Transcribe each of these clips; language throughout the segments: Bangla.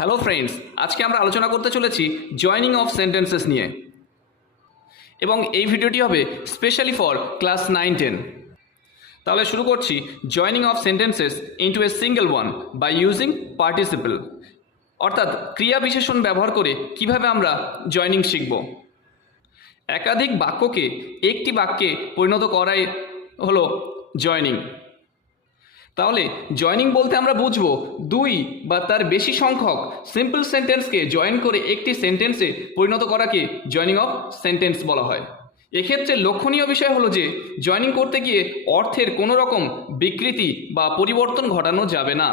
হ্যালো ফ্রেন্ডস, আজকে আমরা আলোচনা করতে চলেছি জয়নিং অফ সেন্টেন্সেস নিয়ে এবং এই ভিডিওটি হবে স্পেশালি ফর ক্লাস 9-10। তাহলে শুরু করছি joining of sentences into a single one by using participle, অর্থাৎ ক্রিয়া বিশেষণ ব্যবহার করে কিভাবে আমরা জয়নিং শিখব। একাধিক বাক্যকে একটি বাক্যে পরিণত করাই হলো জয়নিং। তাহলে জয়নিং বলতে আমরা বুঝবো দুই বা তার বেশি সংখ্যক সিম্পল সেন্টেন্সকে জয়েন করে একটি সেন্টেন্সে পরিণত করাকে জয়নিং অফ সেন্টেন্স বলা হয়। এক্ষেত্রে লক্ষণীয় বিষয় হলো যে জয়নিং করতে গিয়ে অর্থের কোনো রকম বিকৃতি বা পরিবর্তন ঘটানো যাবে না।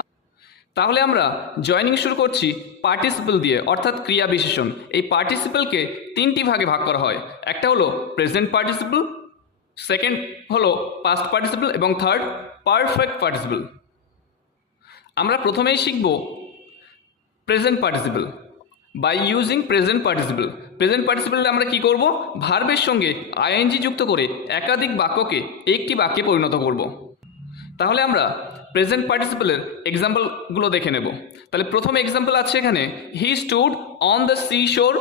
তাহলে আমরা জয়নিং শুরু করছি পার্টিসিপল দিয়ে, অর্থাৎ ক্রিয়া বিশেষণ। এই পার্টিসিপলকে তিনটি ভাগে ভাগ করা হয়। একটা হলো প্রেজেন্ট পার্টিসিপল, সেকেন্ড হলো পাস্ট পার্টিসিপল এবং থার্ড পারফেক্ট পার্টিসিপল। আমরা প্রথমেই শিখব present participle by using present participle. Present পার্টিসিপলে আমরা কি করব? ভার্বের সঙ্গে আইএনজি যুক্ত করে একাধিক বাক্যকে একটি বাক্যে পরিণত করব। তাহলে আমরা প্রেজেন্ট পার্টিসিপলের এক্সাম্পলগুলো দেখে নেব। তাহলে প্রথম এক্সাম্পল আছে এখানে, he stood on the sea shore,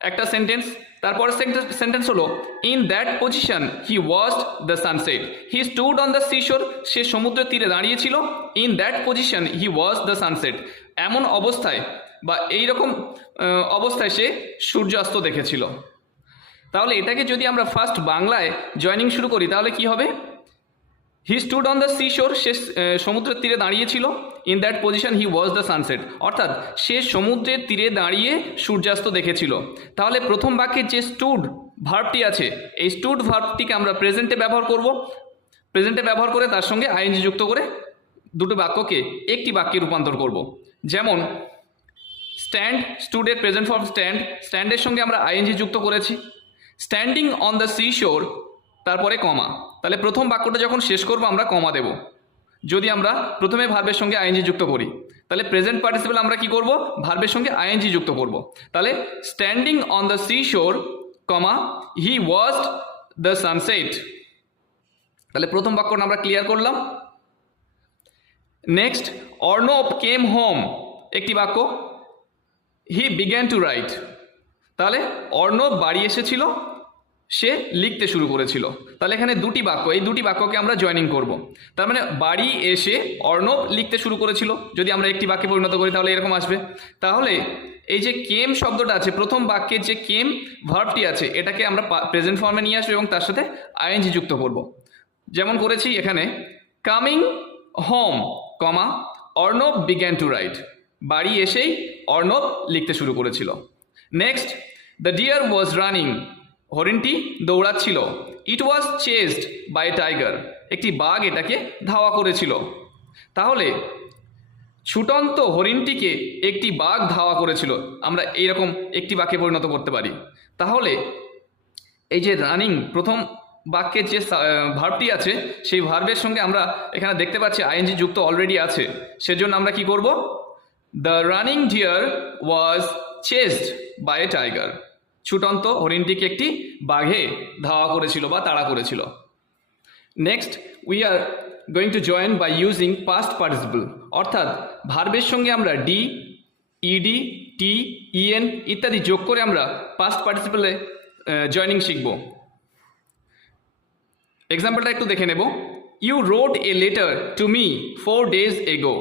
একটা সেন্টেন্স। তারপরে সেন্টেন্স হলো in that position he watched the sunset. He stood on the sea shore, সে সমুদ্রের তীরে দাঁড়িয়েছিল। In that position he watch the sunset, এমন অবস্থায় বা এইরকম অবস্থায় সে সূর্যাস্ত দেখেছিল। তাহলে এটাকে যদি আমরা ফার্স্ট বাংলায় জয়নিং শুরু করি তাহলে কি হবে? He stood on the sea shore, সে সমুদ্রের তীরে দাঁড়িয়েছিল। In that position he watch the sunset, অর্থাৎ সে সমুদ্রের তীরে দাঁড়িয়ে সূর্যাস্ত দেখেছিল। তাহলে প্রথম বাক্যে যে স্টুড ভার্বটি আছে, এই স্টুড ভার্বটিকে আমরা প্রেজেন্টে ব্যবহার করব। প্রেজেন্টে ব্যবহার করে তার সঙ্গে আইএনজি যুক্ত করে দুটো বাক্যকে একটি বাক্যে রূপান্তর করব। যেমন স্ট্যান্ড, স্টুডের প্রেজেন্ট ফর্ম স্ট্যান্ড, স্ট্যান্ডের সঙ্গে আমরা আইএনজি যুক্ত করেছি। স্ট্যান্ডিং অন দ্য সি শোর, তারপরে কমা। তাহলে প্রথম বাক্যটা যখন শেষ করব আমরা কমা দেব যদি আমরা প্রথমে ভার্বের সঙ্গে আইএনজি যুক্ত করি। তাহলে প্রেজেন্ট পার্টিসিপল আমরা কি করব? ভার্বের সঙ্গে আইএনজি যুক্ত করব। তাহলে স্ট্যান্ডিং অন দ্য সি শোর, কমা হি ওয়াচড দ্য সানসেট। তাহলে প্রথম বাক্যটা আমরা ক্লিয়ার করলাম। নেক্সট, অর্ণব কেম হোম, একটি বাক্য। হি বিগ্যান টু রাইট, তাহলে অর্ণব বাড়ি এসেছিল, সে লিখতে শুরু করেছিল। তাহলে এখানে দুটি বাক্য, এই দুটি বাক্যকে আমরা জয়নিং করব। তার মানে বাড়ি এসে অর্ণব লিখতে শুরু করেছিল, যদি আমরা একটি বাক্যে পরিণত করি তাহলে এরকম আসবে। তাহলে এই যে কেম শব্দটা আছে, প্রথম বাক্যের যে কেম ভার্বটি আছে, এটাকে আমরা প্রেজেন্ট ফর্মে নিয়ে আসবো এবং তার সাথে আইএনজি যুক্ত করব। যেমন করেছি এখানে, coming home, comma Arnab began to write, বাড়ি এসেই অর্ণব লিখতে শুরু করেছিল। Next, the deer was running, হরিণটি দৌড়াচ্ছিল। It was chased by a tiger, একটি বাঘ এটাকে ধাওয়া করেছিল। তাহলে ছুটন্ত হরিণটিকে একটি বাঘ ধাওয়া করেছিল, আমরা এইরকম একটি বাক্যে পরিণত করতে পারি। তাহলে এই যে রানিং প্রথম বাক্যের যে ভার্বটি আছে, সেই ভার্বের সঙ্গে আমরা এখানে দেখতে পাচ্ছি আইএনজি যুক্ত অলরেডি আছে। সেজন্য আমরা কি করব? The running deer was chased by a tiger, ছুটন্ত হরিণটিকে একটি বাঘে ধাওয়া করেছিল বা তাড়া করেছিল। Next, we are going to join by using past participle, অর্থাৎ ভার্বের সঙ্গে আমরা ডি, ইডি, টি, ইএন ইত্যাদি যোগ করে আমরা পাস্ট পার্টিসিপলে জয়নিং শিখব। এক্সাম্পলটা একটু দেখে নেব। You wrote a letter to me 4 days ago,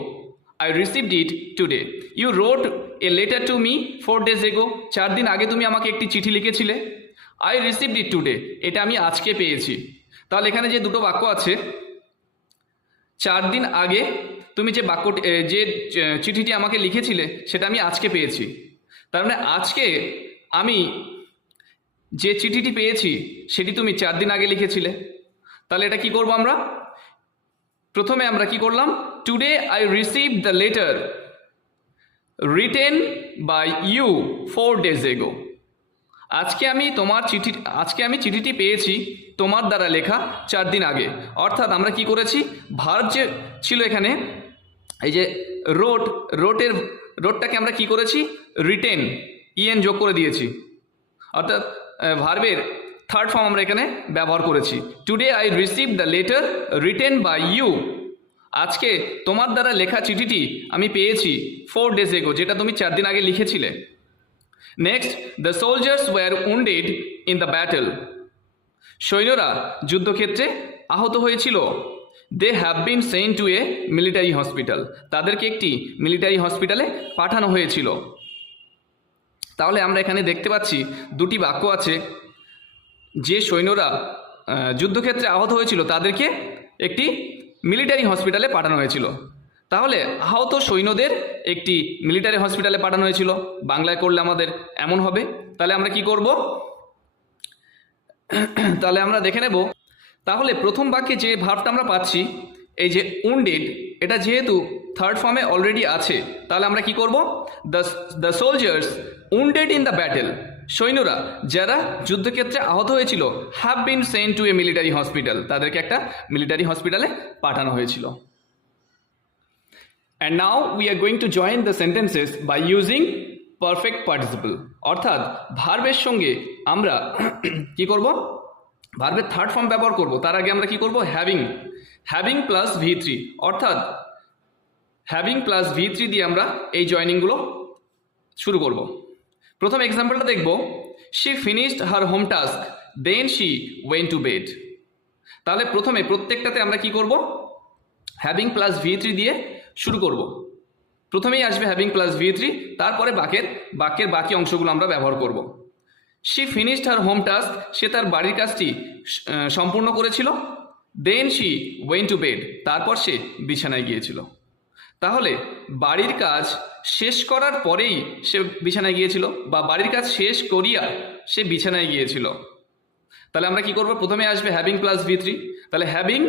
I received it today. You wrote a letter to me 4 days ago. 4 দিন আগে তুমি আমাকে একটি চিঠি লিখেছিলে। I received it today, এটা আমি আজকে পেয়েছি। তাহলে এখানে যে দুটো বাক্য আছে, 4 দিন আগে তুমি যে বাক্যটি যে চিঠিটি আমাকে লিখেছিলে সেটা আমি আজকে পেয়েছি। তার মানে আজকে আমি যে চিঠিটি পেয়েছি সেটি তুমি 4 দিন আগে লিখেছিলে। তাহলে এটা কি করব আমরা? প্রথমে আমরা কি করলাম? Today I received the letter written by you 4 days ago. আজকে আমি চিঠিটি পেয়েছি তোমার দ্বারা লেখা 4 দিন আগে। অর্থাৎ আমরা কি করেছি? ভার্ব যে ছিল এখানে, এই যে রোটটাকে আমরা কি করেছি? রিটেন, ইএন যোগ করে দিয়েছি। অর্থাৎ ভার্বের থার্ড ফর্ম আমরা এখানে ব্যবহার করেছি। Today I receive the letter written by you, আজকে তোমার দ্বারা লেখা চিঠিটি আমি পেয়েছি 4 days ago, যেটা তুমি 4 দিন আগে লিখেছিলে। Next, the soldiers were wounded in the battle. সৈন্যরা যুদ্ধক্ষেত্রে আহত হয়েছিল। They have been sent to a military hospital. তাদেরকে একটি মিলিটারি হসপিটালে পাঠানো হয়েছিল। তাহলে আমরা এখানে দেখতে পাচ্ছি দুটি বাক্য আছে, যে সৈন্যরা যুদ্ধক্ষেত্রে আহত হয়েছিল তাদেরকে একটি মিলিটারি হসপিটালে পাঠানো হয়েছিল। তাহলে আহত সৈন্যদের একটি মিলিটারি হসপিটালে পাঠানো হয়েছিল, বাংলায় করলে আমাদের এমন হবে। তাহলে আমরা কি করব, তাহলে আমরা দেখে নেব। তাহলে প্রথম বাক্যে যে ভার্বটা আমরা পাচ্ছি, এই যে উন্ডেড, এটা যেহেতু থার্ড ফর্মে অলরেডি আছে, তাহলে আমরা কি করব, the soldiers wounded in the battle. সৈন্যরা যারা যুদ্ধক্ষেত্রে আহত হয়েছিল, have been sent to a military hospital. তাদেরকে একটা মিলিটারি হসপিটালে পাঠানো হয়েছিল। And now we are going to join the sentences by using perfect participle. অর্থাৎ ভার্বের সঙ্গে আমরা কি করব, ভার্বের থার্ড ফর্ম ব্যবহার করব। তার আগে আমরা কি করব, হ্যাভিং প্লাস V3, অর্থাৎ হ্যাভিং প্লাস V3 দিয়ে আমরা এই জয়নিংগুলো শুরু করব। প্রথম এক্সাম্পলটা দেখব, she finished her home task then she went to bed. তাহলে প্রথমে প্রত্যেকটাতে আমরা কি করব, হ্যাভিং প্লাস V3 দিয়ে শুরু করব। প্রথমেই আসবে হ্যাভিং প্লাস V3, তারপরে বাক্যের বাকি অংশগুলো আমরা ব্যবহার করব। She finished her home task, সে তার বাড়ির কাজটি সম্পূর্ণ করেছিল। Then she went to bed, তারপর সে বিছানায় গিয়েছিল। তাহলে বাড়ির কাজ শেষ করার পরেই সে বিছানায় গিয়েছিল, বা বাড়ির কাজ শেষ করিয়া সে বিছানায় গিয়েছিল। তাহলে আমরা কি করব, প্রথমে আসবে হ্যাভিং প্লাস V3, তাহলে হ্যাভিং,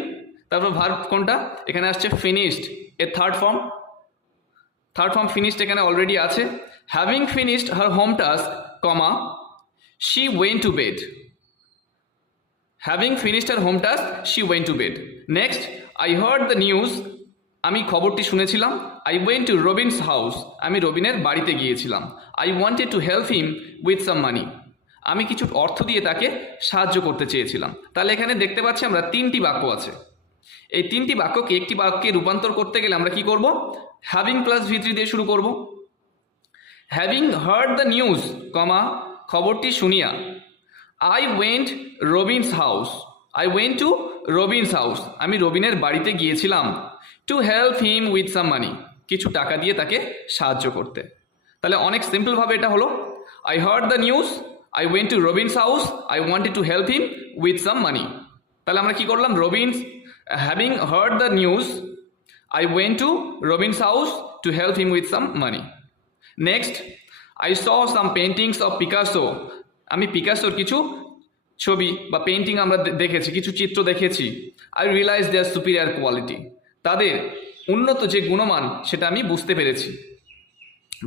তারপর ভার্ব কোনটা, এখানে আসছে ফিনিশড, এর থার্ড ফর্ম ফিনিশড এখানে অলরেডি আছে। Having finished her home task, comma, she went to bed. Having finished her home task, she went to bed. Next, I heard the news, আমি খবরটি শুনেছিলাম। I went to Robin's house, আমি রবিনের বাড়িতে গিয়েছিলাম। I wanted to help him with some money, আমি কিছু অর্থ দিয়ে তাকে সাহায্য করতে চেয়েছিলাম। তাহলে এখানে দেখতে পাচ্ছি আমরা তিনটি বাক্য আছে। এই তিনটি বাক্যকে একটি বাক্যে রূপান্তর করতে গেলে আমরা কি করব, হ্যাভিং প্লাস V3 দিয়ে শুরু করব। Having heard the news, comma, খবরটি শুনিয়া। I went Robin's house, I went to Robin's house, আমি রবিনের বাড়িতে গিয়েছিলাম। To help him with some money, কিছু টাকা দিয়ে তাকে সাহায্য করতে। তাহলে অনেক সিম্পলভাবে এটা হলো, I heard the news, I went to Robin's house, I wanted to help him with some money. তাহলে আমরা কি করলাম, having heard the news, I went to Robin's house to help him with some money. Next, I saw some paintings of Picasso, আমি পিকাসোর কিছু ছবি বা পেন্টিং আমরা দেখেছি, কিছু চিত্র দেখেছি। I realise their superior quality, তাদের উন্নত যে গুণমান সেটা আমি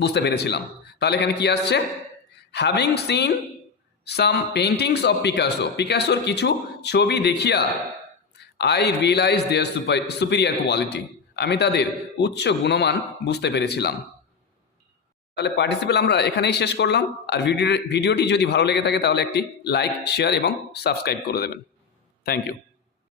বুঝতে পেরেছিলাম। তাহলে এখানে কি আসছে, having seen some paintings of Picasso, পিকাসোর কিছু ছবি দেখিয়া। I realise their superior quality, আমি তাদের উচ্চ গুণমান বুঝতে পেরেছিলাম। তাহলে পার্টিসিপেল আমরা এখানেই শেষ করলাম। আর ভিডিওটি যদি ভালো লেগে থাকে তাহলে একটি লাইক, শেয়ার এবং সাবস্ক্রাইব করে দেবেন। Thank you.